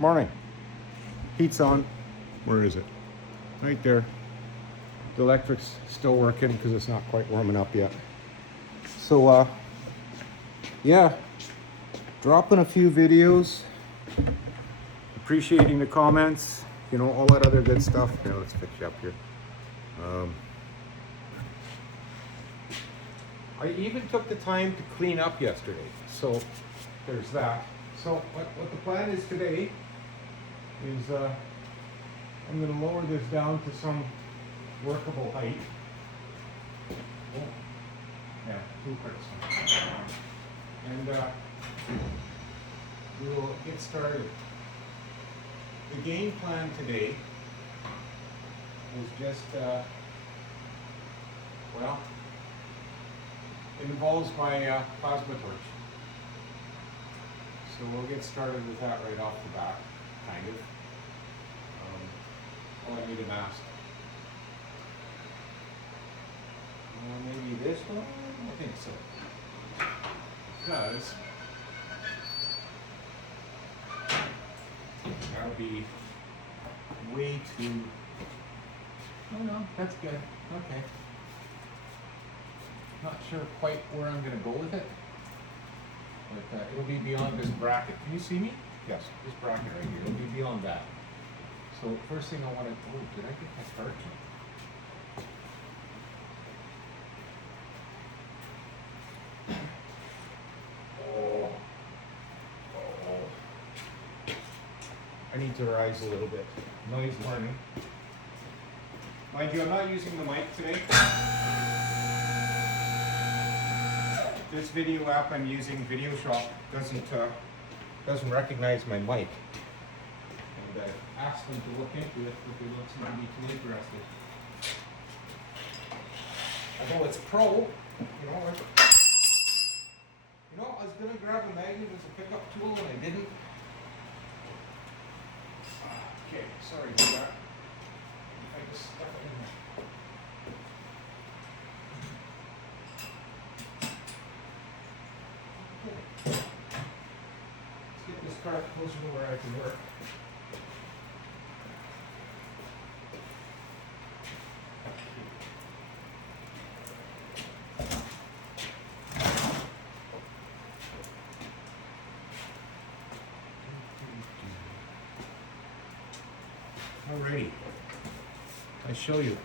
Morning. Heat's on. Where is it? Right there. The electric's still working because it's not quite warming up yet. So, yeah, dropping a few videos, appreciating the comments, you know, all that other good stuff. Here, let's fix you up here. I even took the time to clean up yesterday, so there's that. So what the plan is today is I'm going to lower this down to some workable height. Oh, yeah, too quick. And we will get started. The game plan today is just, well, it involves my plasma torch. So we'll get started with that right off the bat, kind of. I need a mask. Maybe this one? I don't think so. Because that'll be way too... Oh no, that's good. Okay. Not sure quite where I'm going to go with it. But it'll be beyond this bracket. Can you see me? Yes, this bracket right here. It'll be beyond that. So first thing I want to... Oh, did I get my card key? I need to rise a little bit. Noise warning. Mind you, I'm not using the mic today. This video app I'm using, VideoShop, doesn't recognize my mic. And I asked them to look into it, but they don't seem to be too interested. Although it's pro, I was gonna grab a magnet as a pickup tool and I didn't. Okay, sorry about that. I just stuck it in there. Okay. Let's get this car closer to where I can work. Alrighty, I show you.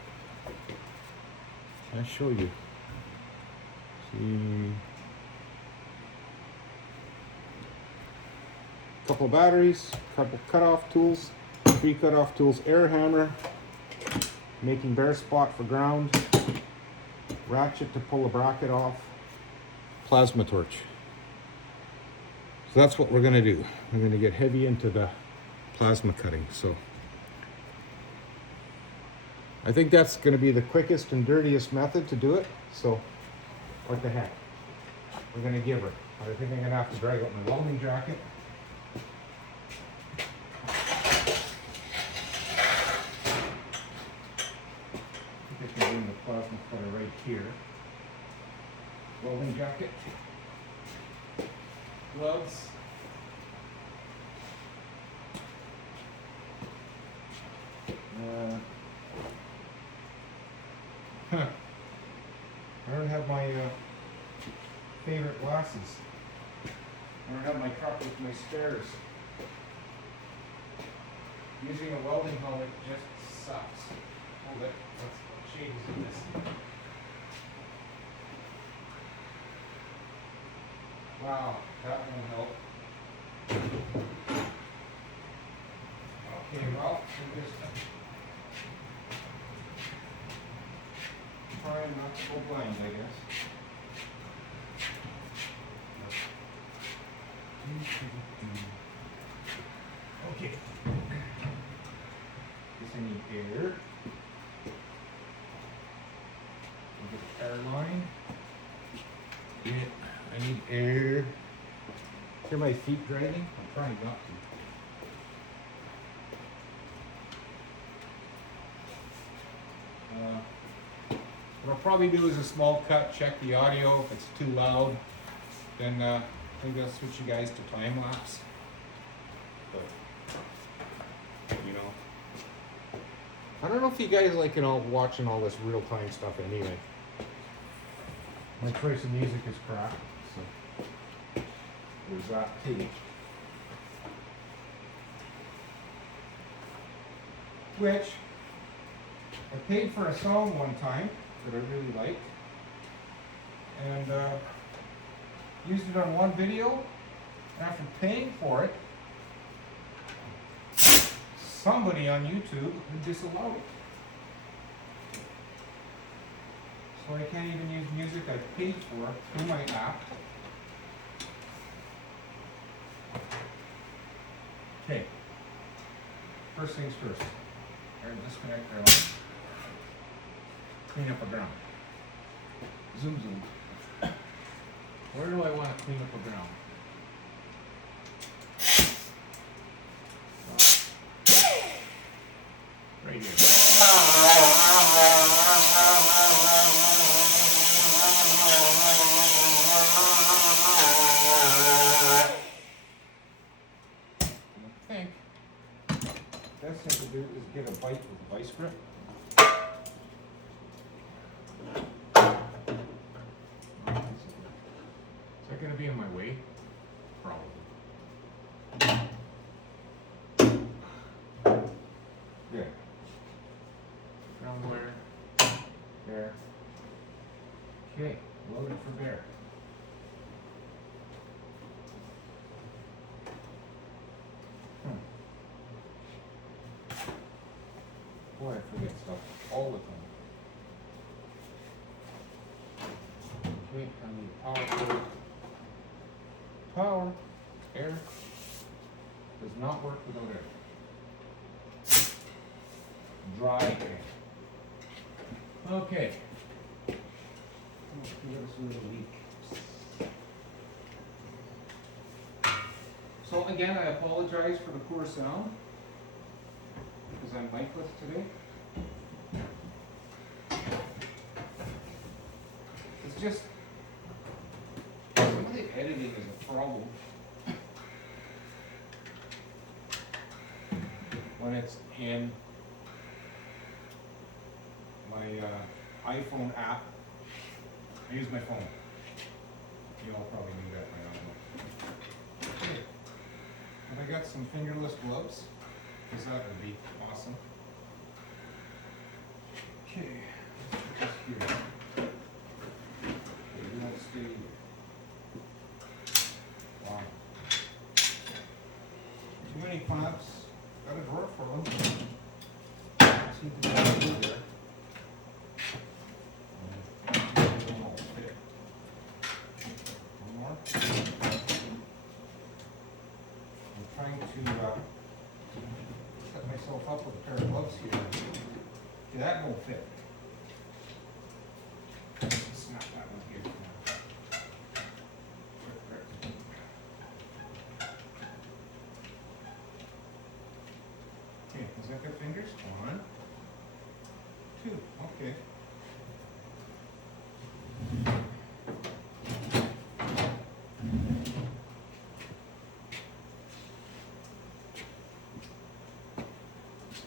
See, couple batteries, couple cutoff tools, 3 cutoff tools, air hammer, making bare spot for ground, ratchet to pull a bracket off, plasma torch. So that's what we're gonna do. We're gonna get heavy into the plasma cutting. So I think that's going to be the quickest and dirtiest method to do it. So, what the heck? We're going to give her. I think I'm going to have to drag out my welding jacket. I think I can bring the plasma cutter right here. Welding jacket. Gloves. I don't have my favorite glasses. I don't have my truck with my spares. Using a welding helmet just sucks. Hold it. What shade is this? Wow, that won't help. Okay, well, we'll just try not to go blind, I guess. Okay. Guess I need air. I'll get the air line. Yeah, I need air. Hear my feet dragging? I'm trying not to. What I'll probably do is a small cut, check the audio. If it's too loud, then maybe I'll switch you guys to time lapse. But I don't know if you guys like watching all this real time stuff anyway. My choice of music is crap, so there's that too. Which I paid for a song one time that I really liked, and used it on one video. After paying for it, somebody on YouTube disallowed it. So I can't even use music I paid for through my app. Okay. First things first. Disconnect our line. Clean up a ground. Zoom zoom. Where do I want to clean up a ground? Right here. I think the best thing to do is get a bite with a vice grip. Is that going to be in my way? Probably. Good. Ground wire. There. Okay, loaded for bear. Boy, I forget stuff all the time. Okay, I need power cord. Power. Air. Does not work without air. Dry air. Okay. Let's give us a little leak. So again, I apologize for the poor sound because I'm mic-less today. It's just some of the editing is a problem when it's in my iPhone app. I use my phone. You all probably knew that by now. Okay. And I got some fingerless gloves, because that would be awesome. Okay, let's put this here. Okay, we won't stay here. Wow. Too many clamps. Got a drawer for them. Let's see if we can do there. Set myself up with a pair of gloves here. Okay, that won't fit. Snap that one here. Okay, has that got fingers? 1, 2, okay.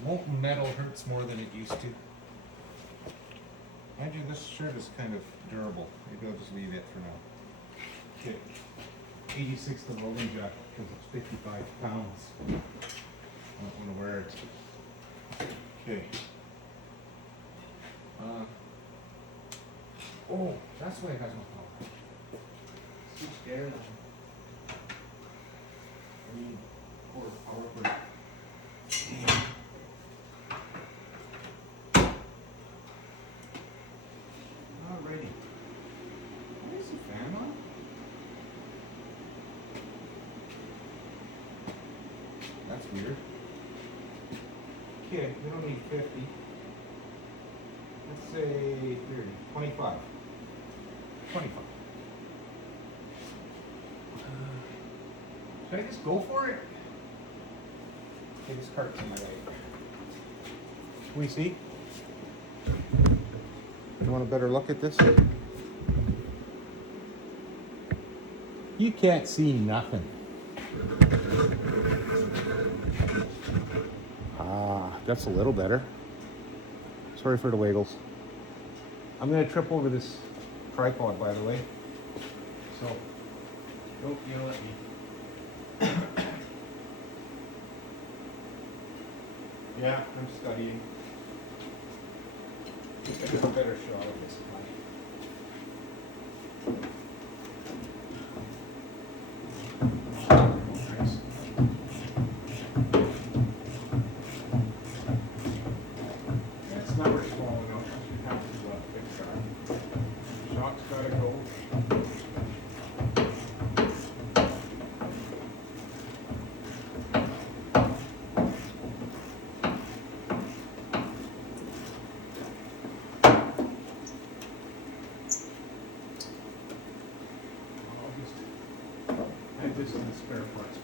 Molten metal hurts more than it used to. Mind you, this shirt is kind of durable. Maybe I'll just leave it for now. Okay. 86 to loading jacket because it's 55 pounds. I don't want to wear it. Okay. Oh, that's why it has no power. Switch to airline. I mean, or power cord. Alrighty. Why is the fan on? That's weird. Okay, we don't need 50. Let's say 30, 25. 25. Should I just go for it? Okay, this cart's in my way. Can we see? You want a better look at this? You can't see nothing. Ah, that's a little better. Sorry for the wiggles. I'm gonna trip over this tripod, by the way. So don't yell at me. Yeah, I'm studying. I get a better shot of this one. Nice. Yeah, it's never small enough. You have to fix that. Shot's gotta go. This is the spare parts.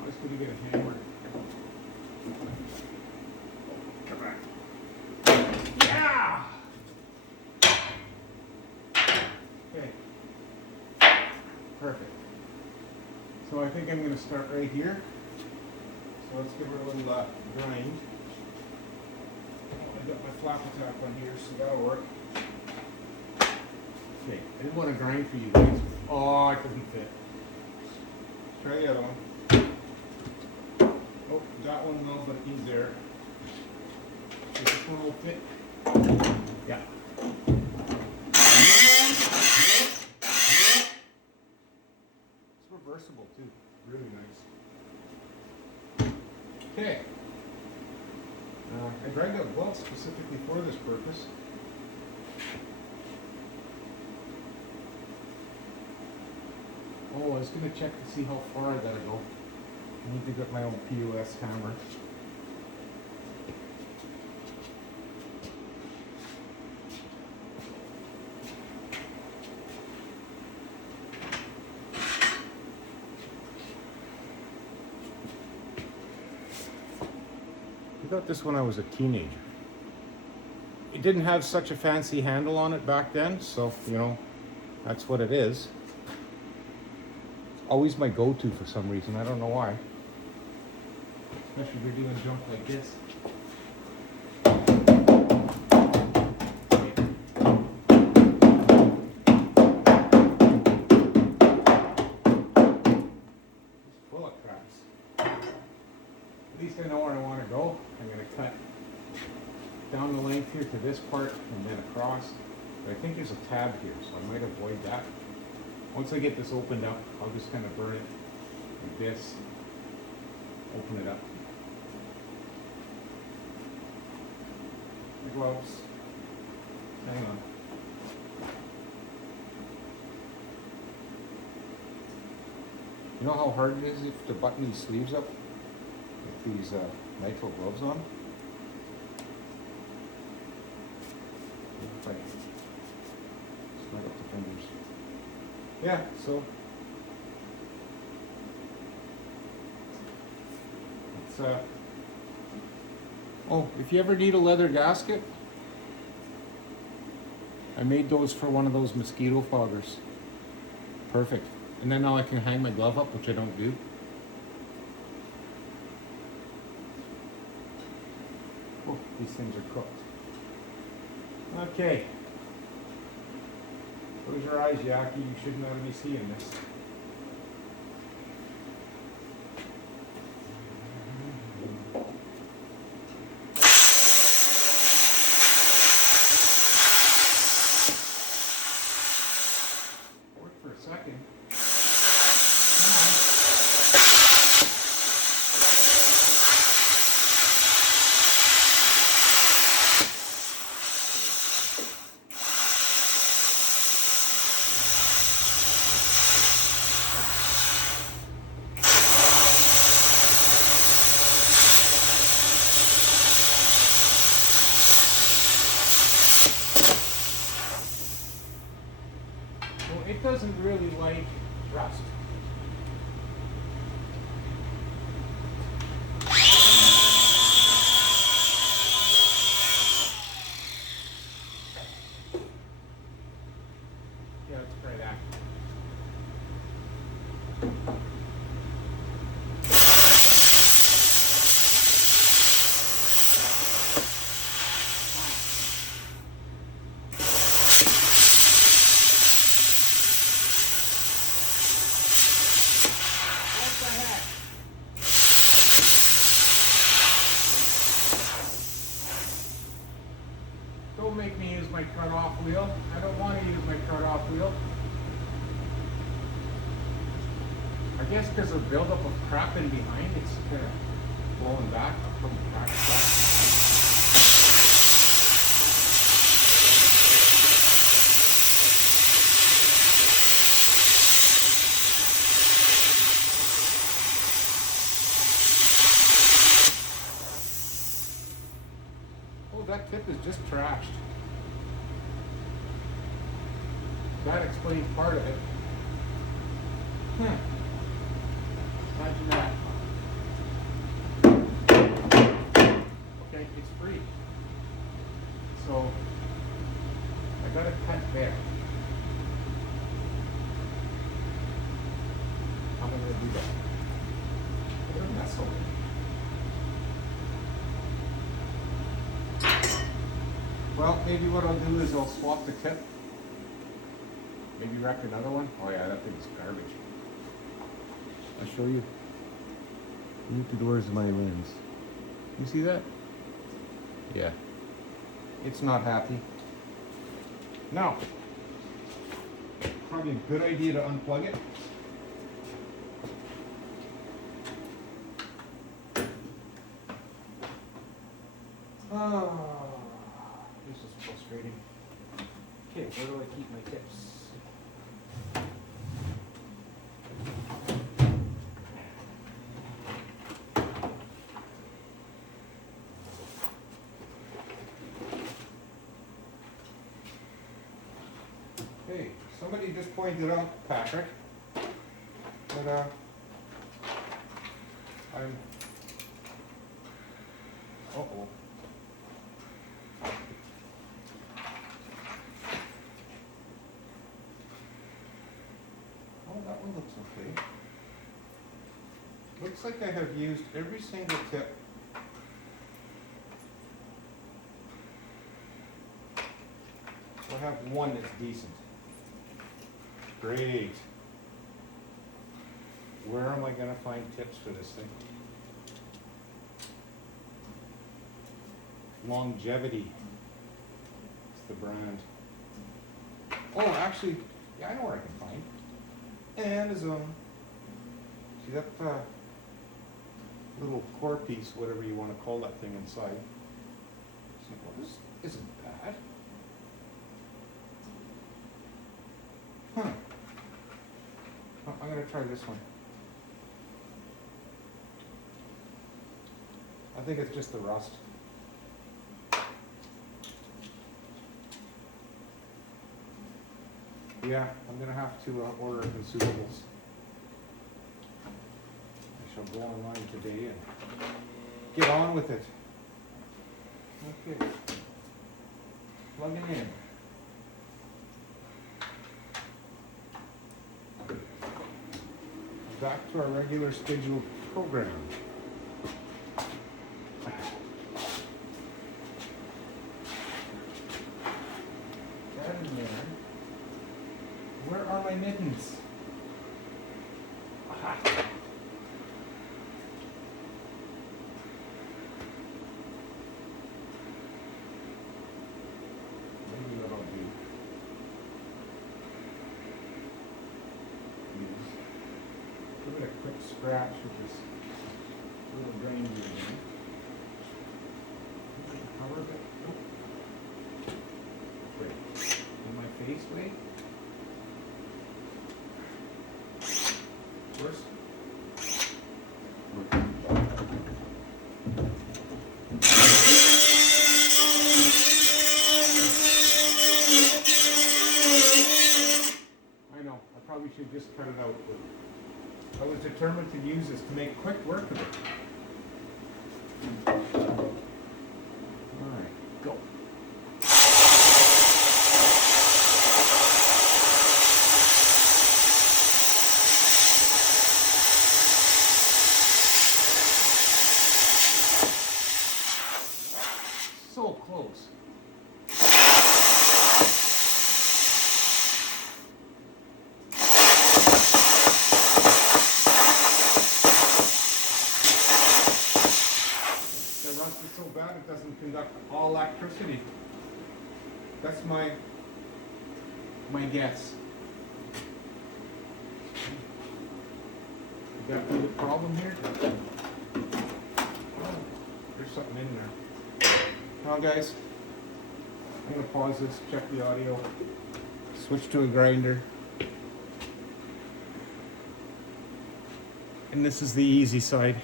I was going to get a hammer. Come back. Yeah! Okay. Perfect. So I think I'm going to start right here. So let's give her a little grind. I got my flap attack on here, so that'll work. Okay, I didn't want to grind for you guys. Oh, I couldn't fit. Let's try the other one. Oh, that one will, but it needs air. Okay, this one will fit. Yeah. It's reversible too. Really nice. Okay. I dragged out gloves specifically for this purpose. Oh, I was going to check to see how far I gotta go. I need to get my own POS hammer. I got this when I was a teenager. It didn't have such a fancy handle on it back then, so, you know, that's what it is. It's always my go-to for some reason, I don't know why. Especially if you're doing junk like this. It's full of craps. At least I know where I want to go. I'm going to cut down the length here to this part and then across. But I think there's a tab here, so I might avoid that. Once I get this opened up, I'll just kind of burn it like this. Open it up. The gloves. Hang on. You know how hard it is if to button these sleeves up with these nitro gloves on? Right. Snug up the fingers. Yeah, so it's oh, if you ever need a leather gasket, I made those for one of those mosquito foggers. Perfect. And then now I can hang my glove up, which I don't do. Oh, these things are cooked. Okay. Close your eyes, Yaki. You should not be seeing this. Worked for a second. Come on. It doesn't really like rust. Yeah, let's try that. wheel. I guess because of buildup of crap in behind, it's kind of blowing back. I'll put the crack back. Oh, that tip is just trashed. That explains part of it. Imagine that. Okay, it's free. So I got a cut there. How am I going to do that? What a mess over there. Well, maybe what I'll do is I'll swap the tip. Maybe wreck another one. Oh yeah, that thing's garbage. I'll show you. Look at where's my lens. You see that? Yeah. It's not happy. Now, probably a good idea to unplug it. This is frustrating. Okay, where do I keep my tips? Hey, somebody just pointed out, Patrick, that I'm. Uh-oh. Oh, that one looks okay. Looks like I have used every single tip. So I have one that's decent. Great. Where am I going to find tips for this thing? Longevity. It's the brand. Oh, actually, yeah, I know where I can find. Amazon. See that little core piece, whatever you want to call that thing inside. See, well, this isn't bad. Huh. I'm going to try this one. I think it's just the rust. Yeah, I'm going to have to order consumables. I shall go online today and get on with it. Okay. Plugging in. Back to our regular scheduled program. That in there. Where are my mittens? Aha. Maybe what I'll do is give it a quick scratch with this little grain here. Cover it. Nope. Wait. In my face, wait. First. I know, I probably should just cut it out, but I was determined to use this to make quick work of it. Alright, go. So close. The rust is so bad it doesn't conduct all electricity. That's my my guess. Got a problem here? Oh, there's something in there. Well, guys, I'm gonna pause this, check the audio, switch to a grinder. And this is the easy side.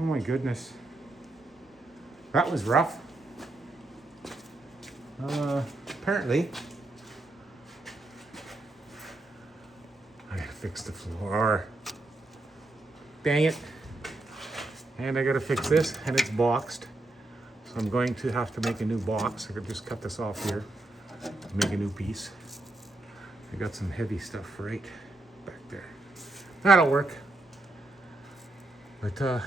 Oh my goodness. That was rough. Apparently, I gotta fix the floor. Dang it. And I gotta fix this, and it's boxed. So I'm going to have to make a new box. I could just cut this off here, make a new piece. I got some heavy stuff right back there. That'll work. But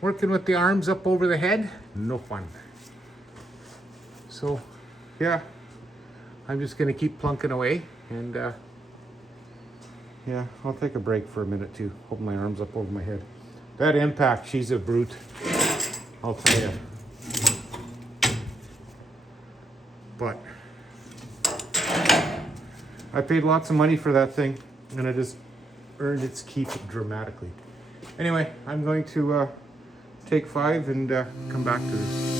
working with the arms up over the head, no fun. So, yeah, I'm just gonna keep plunking away, and yeah, I'll take a break for a minute too. Hold my arms up over my head. That impact, she's a brute, I'll tell you. But I paid lots of money for that thing, and it just earned its keep dramatically. Anyway, I'm going to take 5 and come back to this.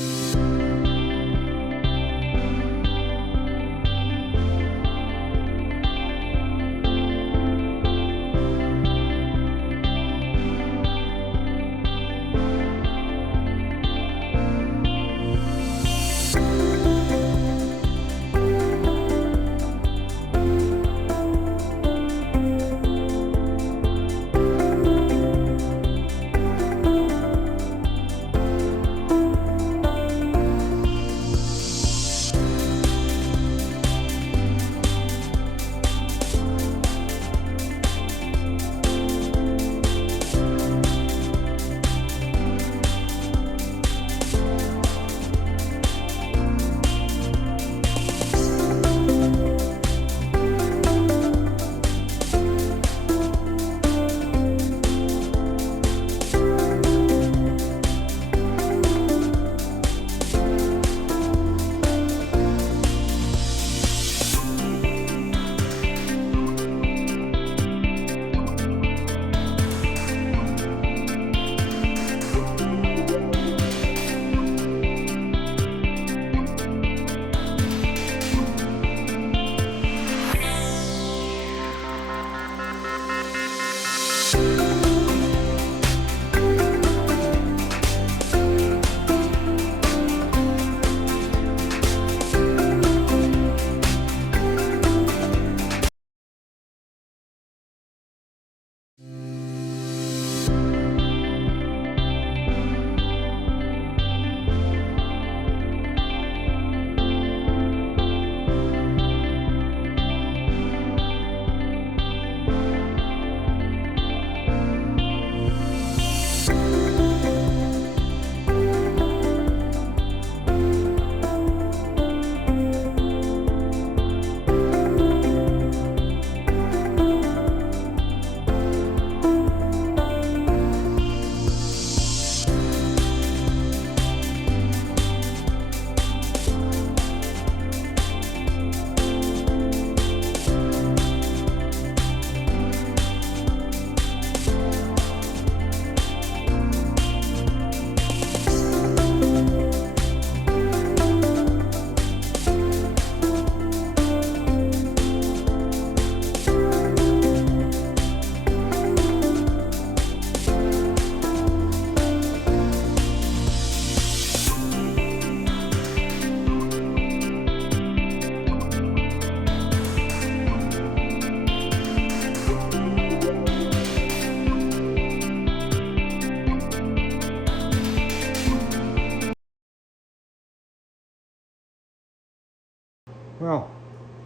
Well,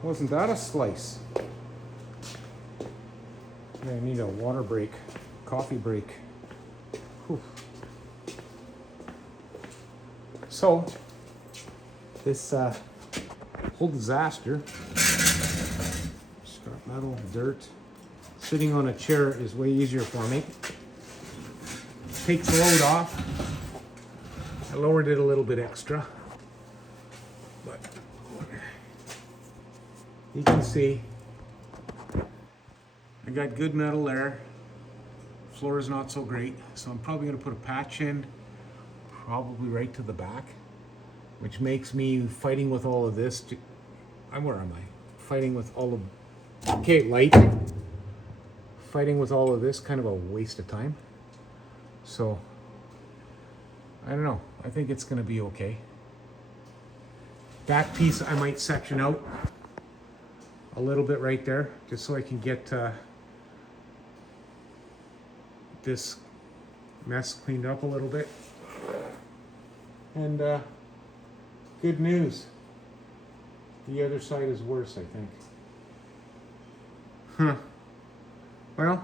wasn't that a slice? I need a water break, coffee break. Whew. So, this whole disaster, scrap metal, dirt, sitting on a chair is way easier for me. Takes the load off. I lowered it a little bit extra, but you can see I got good metal there. Floor is not so great, so I'm probably going to put a patch in, probably right to the back, which makes me fighting with all of this. Where am I? Fighting with all of, okay, light. Fighting with all of this, kind of a waste of time. So, I don't know. I think it's going to be okay. Back piece I might section out a little bit right there, just so I can get this mess cleaned up a little bit. And good news. The other side is worse, I think. Huh. Well,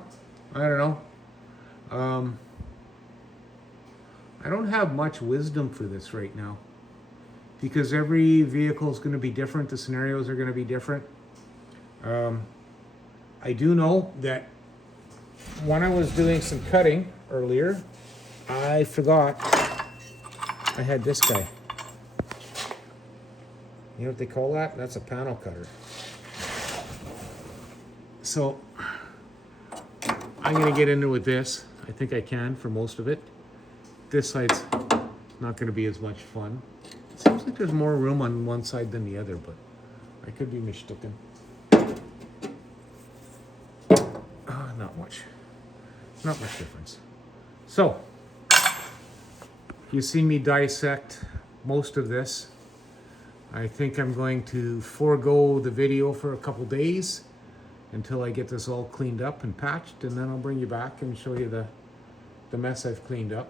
I don't know. I don't have much wisdom for this right now, because every vehicle is going to be different. The scenarios are going to be different. I do know that when I was doing some cutting earlier, I forgot I had this guy. You know what they call that? That's a panel cutter. So I'm going to get into with this. I think I can for most of it. This side's not going to be as much fun. It seems like there's more room on one side than the other, but I could be mistaken. Not much difference. So, you've seen me dissect most of this. I think I'm going to forego the video for a couple days until I get this all cleaned up and patched, and then I'll bring you back and show you the mess I've cleaned up.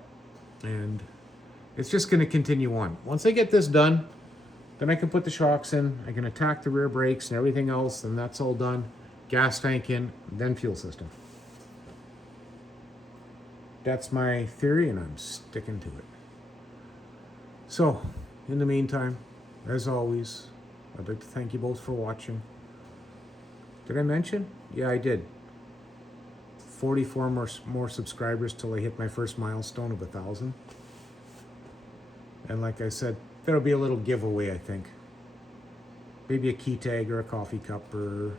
And it's just going to continue on. Once I get this done, then I can put the shocks in, I can attack the rear brakes and everything else, and that's all done. Gas tank in, then fuel system. That's my theory, and I'm sticking to it. So, in the meantime, as always, I'd like to thank you both for watching. Did I mention? Yeah, I did. 44 more subscribers till I hit my first milestone of 1,000. And like I said, there'll be a little giveaway, I think. Maybe a key tag or a coffee cup or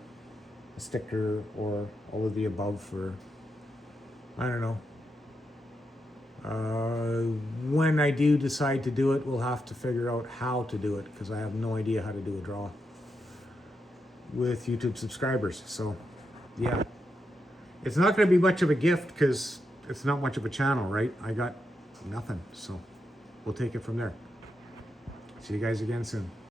a sticker or all of the above for, I don't know. When I do decide to do it, we'll have to figure out how to do it, because I have no idea how to do a draw with YouTube subscribers. So, yeah. It's not going to be much of a gift because it's not much of a channel, right? I got nothing. So, we'll take it from there. See you guys again soon.